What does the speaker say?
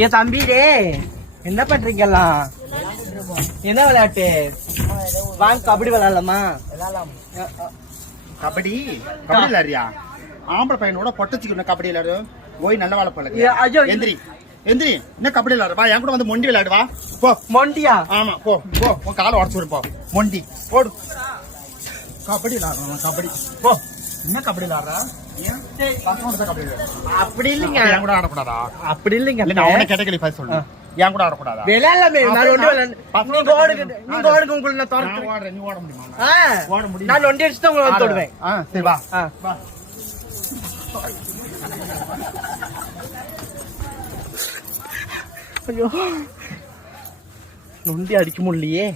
ஏ தம்பி டே என்ன பண்றீங்கலாம்? என்ன விளையாட்டு? வாங்க கபடி விளையாடலாமா? கபடி கபடி விளையாடுறியா? ஆம்பளை பையனோட பொட்டச்சிக்கணும் கபடி விளையாடு. போய் நல்ல வாழை பழகு. எந்திரி எந்திரி. என்ன கபடி விளையாடு? வா என் கூட வந்து மொண்டி விளையாடு. வா போ. மொண்டியா? ஆமா போ போ. உன் காலை உடச்சு விடு. போ மொண்டி போடு. கபடி விளையாடுறோம். கபடி போ. என்ன கபடி விளையாடுறா? அப்படி இல்லைங்க. என் கூட ஆடக்கூடாதா? அப்படி இல்லைங்க. அவனை கேட்டகரி ஃபர்ஸ்ட் சொல்லு. என் கூட ஆடக்கூடாதா? விளையாடலாமே. நான் ஒண்டி விளையாடு. நீங்க ஓடுங்க உங்களுக்கு நான் தரேன். ஓடுற நீ ஓட முடியுமா? ஓட முடியும். நான் ஒண்டி அடிச்சு தான் உங்களுக்கு வந்து தொடுவேன். சரி வா. வா. ஐயோ நொண்டி அடிக்க முடியலையே.